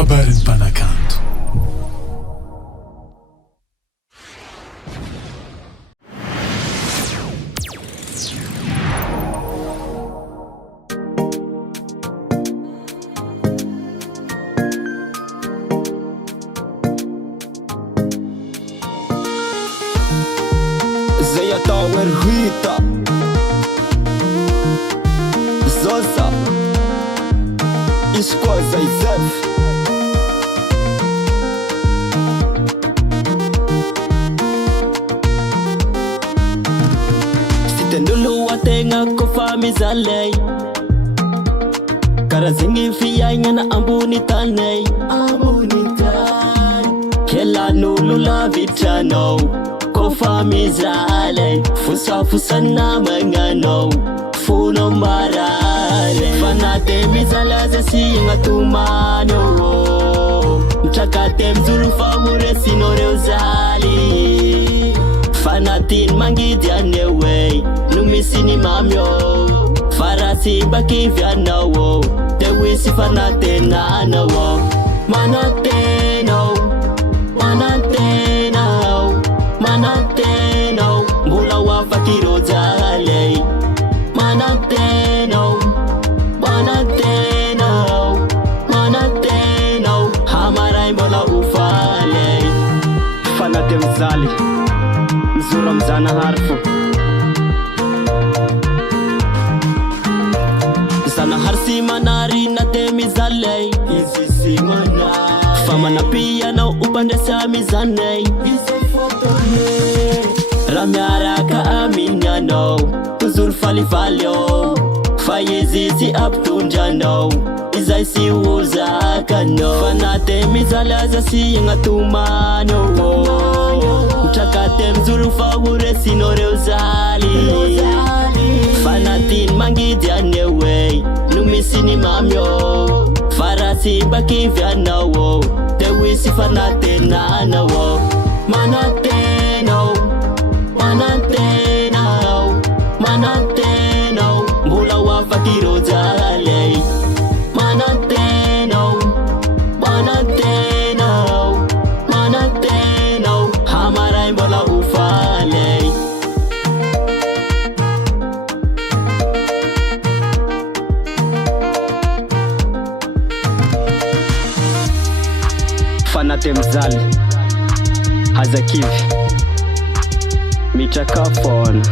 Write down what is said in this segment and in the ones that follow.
KABARON'NY MPANAKANTO. Zay atao ery hita Zosa Izy koa zay zefy Fiten'olo ategna kofa mizalay Karazigny fiaignana ambony tanay Kelan'olo lavitranao Kofa mizaly Fosafosana magnanao Fono marare Fanate mizaly aza si agnatomany Mitraka mizoro fa horesinao reo zaly Fanatiny mangidy aneo no misy ny mamy Fa raha tsy mba kivianao de hoisy fanatenanao Manantena Manantena mbola hoafaky ireo jaly Manantena hamaray mbola hofaly Fanate mizaly mizoro am'Janahary fo Janahary sy manarina de mizaly Izy sy manary Fa manapianao upandesa mizanay Raha miaraka aminyanao Tozoro falifaly Fa izy tsy ampitondranao Izay sy hozakanao Fanate mizaly aza sy agnatomany Mitraka mizoro fa horesinao reo zaly Fanatiny mangidy aneo no misy ny mamy Fa raha tsy mba kivianao de hoisy fanatenanao Manantena mbola hoafaky ireo jaly Manantena hamaray mbola hofaly Fanate mizaly hazakivy mitraka fona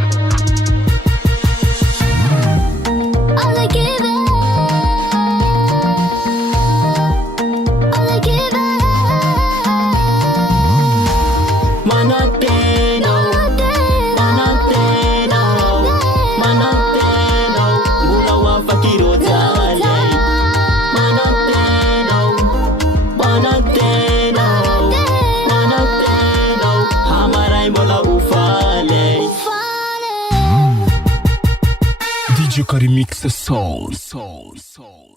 DJ Remix Soul.